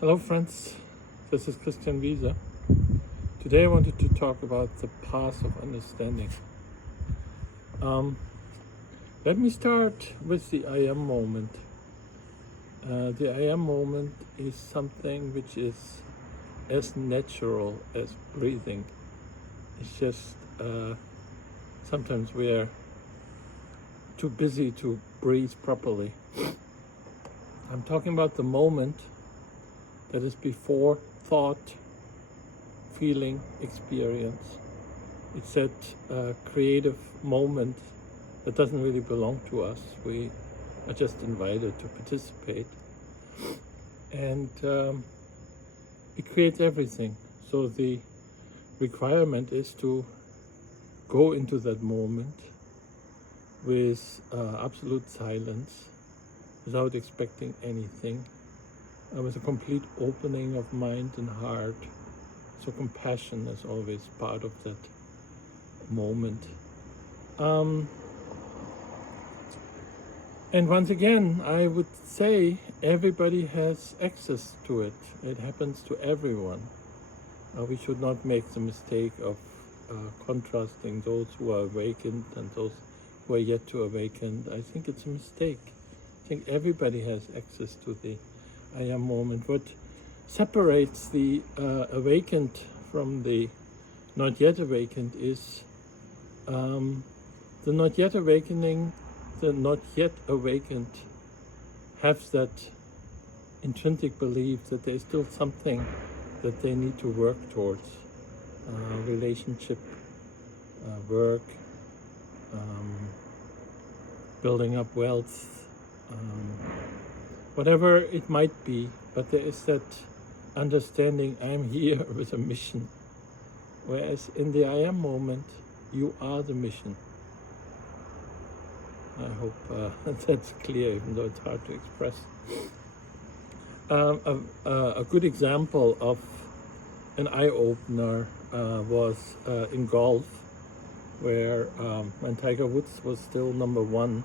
Hello friends, this is Christian Wiese. Today I wanted to talk about the path of understanding. Um, Let me start with the I am moment. The I am moment is something which is as natural as breathing. It's just sometimes we're too busy to breathe properly. I'm talking about the moment that is before thought, feeling, experience. It's that creative moment that doesn't really belong to us. We are just invited to participate. And it creates everything. So the requirement is to go into that moment with absolute silence, without expecting anything, with a complete opening of mind and heart. So compassion is always part of that moment. And once again, I would say everybody has access to it. It happens to everyone. We should not make the mistake of contrasting those who are awakened and those who are yet to awaken. I think it's a mistake. I think everybody has access to the I am moment. What separates the awakened from the not yet awakened is the not yet awakening. The not yet awakened have that intrinsic belief that there is still something that they need to work towards. Relationship, work, building up wealth, whatever it might be, but there is that understanding, I'm here with a mission. Whereas in the I am moment, you are the mission. I hope that's clear, even though it's hard to express. A good example of an eye-opener was in golf, where when Tiger Woods was still #1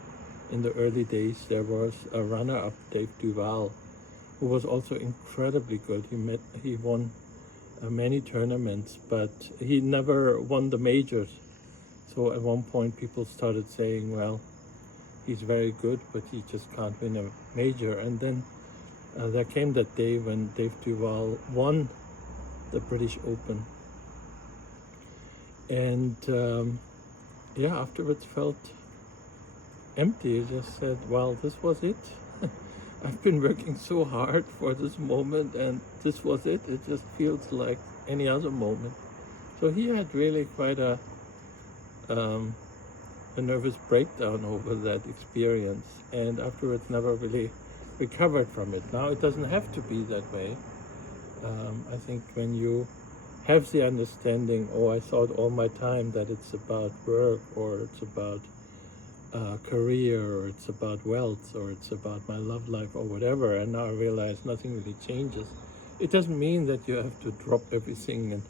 in the early days, there was a runner-up, Dave Duval, who was also incredibly good. He won many tournaments, but he never won the majors. So at one point people started saying, well, he's very good, but he just can't win a major. And then there came that day when Dave Duval won the British Open. And afterwards felt empty. He just said, well, this was it. I've been working so hard for this moment, and this was it. It just feels like any other moment. So he had really quite a nervous breakdown over that experience, and afterwards never really recovered from it. Now it doesn't have to be that way. I think when you have the understanding, oh, I thought all my time that it's about work, or it's about career, or it's about wealth, or it's about my love life, or whatever, and now I realize nothing really changes. It doesn't mean that you have to drop everything and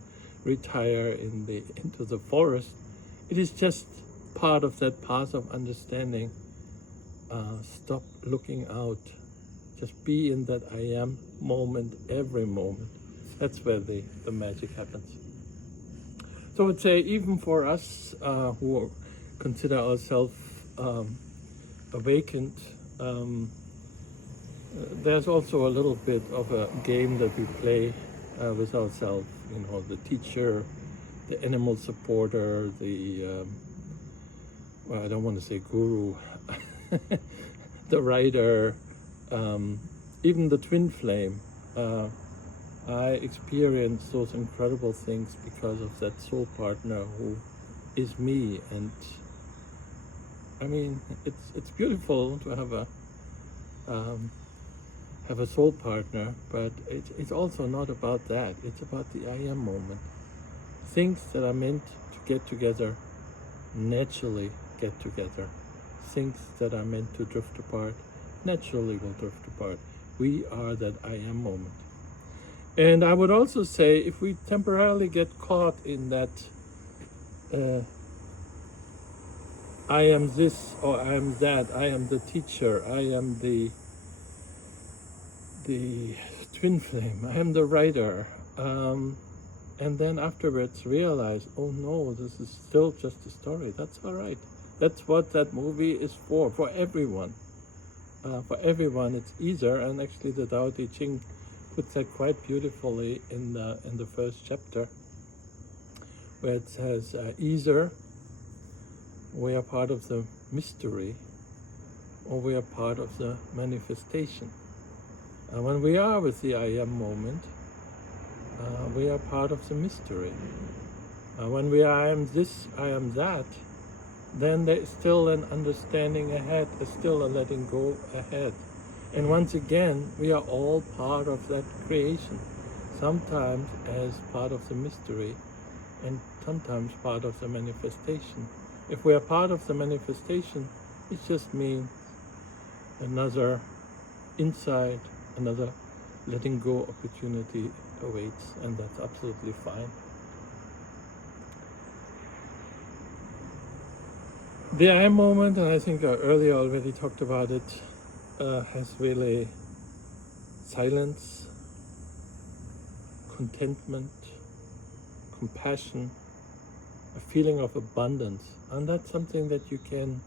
retire into the forest. It is just part of that path of understanding. Stop looking out. Just be in that I am moment, every moment. That's where the magic happens. So I would say, even for us who consider ourselves awakened, there's also a little bit of a game that we play with ourselves. You know, the teacher, the animal supporter, the well, I don't want to say guru, the writer, even the twin flame. I experienced those incredible things because of that soul partner who is me. And I mean, it's beautiful to have a soul partner, but it's also not about that. It's about the I am moment. Things that are meant to get together naturally get together. Things that are meant to drift apart naturally will drift apart. We are that I am moment. And I would also say, if we temporarily get caught in that I am this or I am that, I am the teacher, I am the the twin flame. I am the writer. And then afterwards realize, oh no, this is still just a story. That's all right. That's what that movie is for everyone. For everyone, it's either, and actually the Tao Te Ching puts that quite beautifully in the first chapter, where it says, either we are part of the mystery, or we are part of the manifestation. When we are with the I am moment, we are part of the mystery. When we are I am this, I am that, then there is still an understanding ahead, there's still a letting go ahead. And once again, we are all part of that creation, sometimes as part of the mystery, and sometimes part of the manifestation. If we are part of the manifestation, it just means another insight, another letting go opportunity awaits, and that's absolutely fine. The I am moment, and I think I earlier already talked about it, has really silence, contentment, compassion, a feeling of abundance, and that's something that you can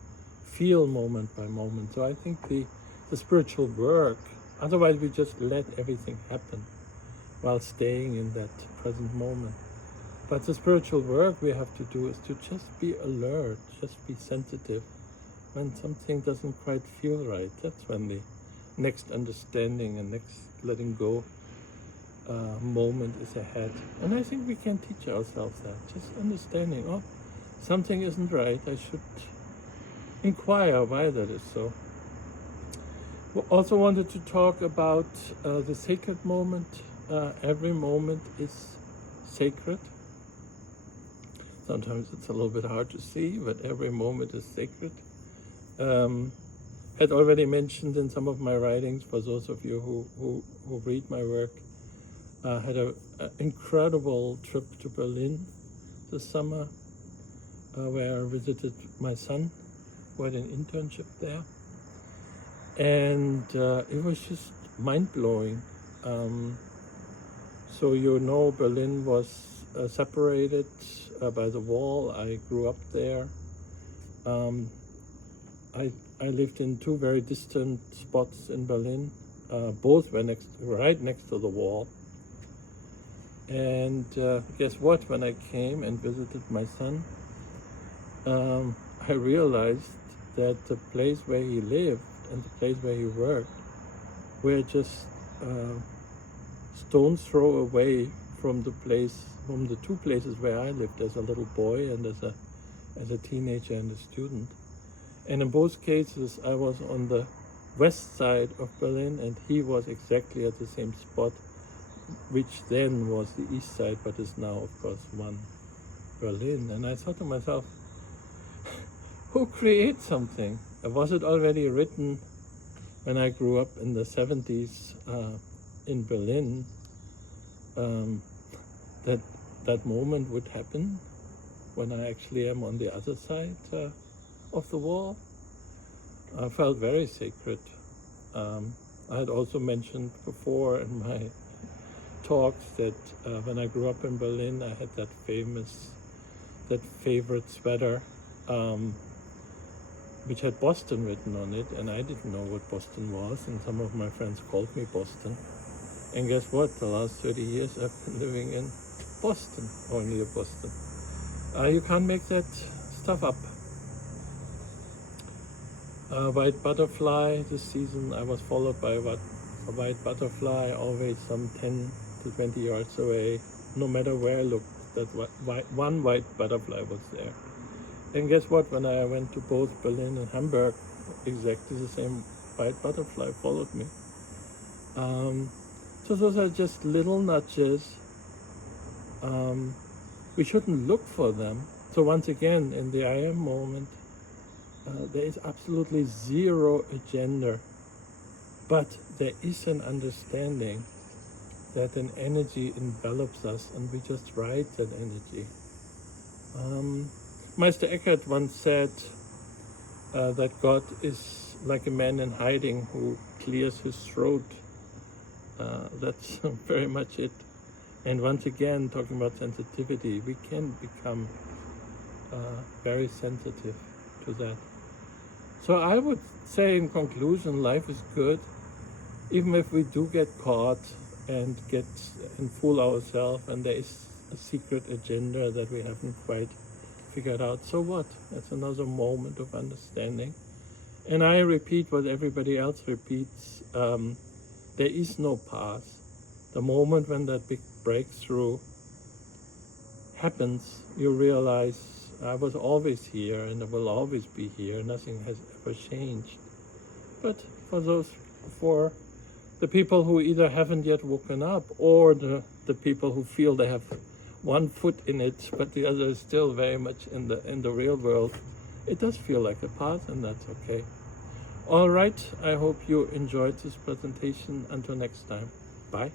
feel moment by moment. So I think the spiritual work, otherwise we just let everything happen while staying in that present moment. But the spiritual work we have to do is to just be alert, just be sensitive. When something doesn't quite feel right, that's when the next understanding and next letting go moment is ahead. And I think we can teach ourselves that, just understanding, oh, something isn't right, I should inquire why that is so. We also wanted to talk about the sacred moment. Every moment is sacred. Sometimes it's a little bit hard to see, but every moment is sacred. Had already mentioned in some of my writings, for those of you who read my work, had an incredible trip to Berlin this summer, where I visited my son, who had an internship there. And it was just mind-blowing. So Berlin was separated by the wall. I grew up there. I lived in two very distant spots in Berlin. Both were right next to the wall. And guess what? When I came and visited my son, I realized that the place where he lived and the place where he worked were just stone's throw away from the two places where I lived as a little boy and as a teenager and a student. And in both cases, I was on the west side of Berlin, and he was exactly at the same spot, which then was the east side, but is now, of course, one Berlin. And I thought to myself, who creates something? Was it already written when I grew up in the 70s in Berlin, that moment would happen when I actually am on the other side of the wall? I felt very sacred. I had also mentioned before in my talks that when I grew up in Berlin, I had that favorite sweater, which had Boston written on it, and I didn't know what Boston was, and some of my friends called me Boston. And guess what? The last 30 years I've been living in Boston, or near Boston. You can't make that stuff up. White butterfly this season, I was followed by a white butterfly, always some 10 to 20 yards away. No matter where I looked, that one white butterfly was there. And guess what? When I went to both Berlin and Hamburg, exactly the same white butterfly followed me. So those are just little nudges. We shouldn't look for them. So once again, in the I am moment, there is absolutely zero agenda, but there is an understanding that an energy envelops us, and we just ride that energy. Meister Eckhart once said that God is like a man in hiding who clears his throat that's very much it. And once again, talking about sensitivity, we can become very sensitive to that. So I would say in conclusion, life is good, even if we do get caught and fool ourselves, and there is a secret agenda that we haven't quite figured out. So what? That's another moment of understanding. And I repeat what everybody else repeats. There is no past. The moment when that big breakthrough happens, you realize I was always here and I will always be here. Nothing has ever changed. But for the people who either haven't yet woken up, or the people who feel they have one foot in it, but the other is still very much in the real world, it does feel like a past, and that's okay. All right, I hope you enjoyed this presentation. Until next time, bye.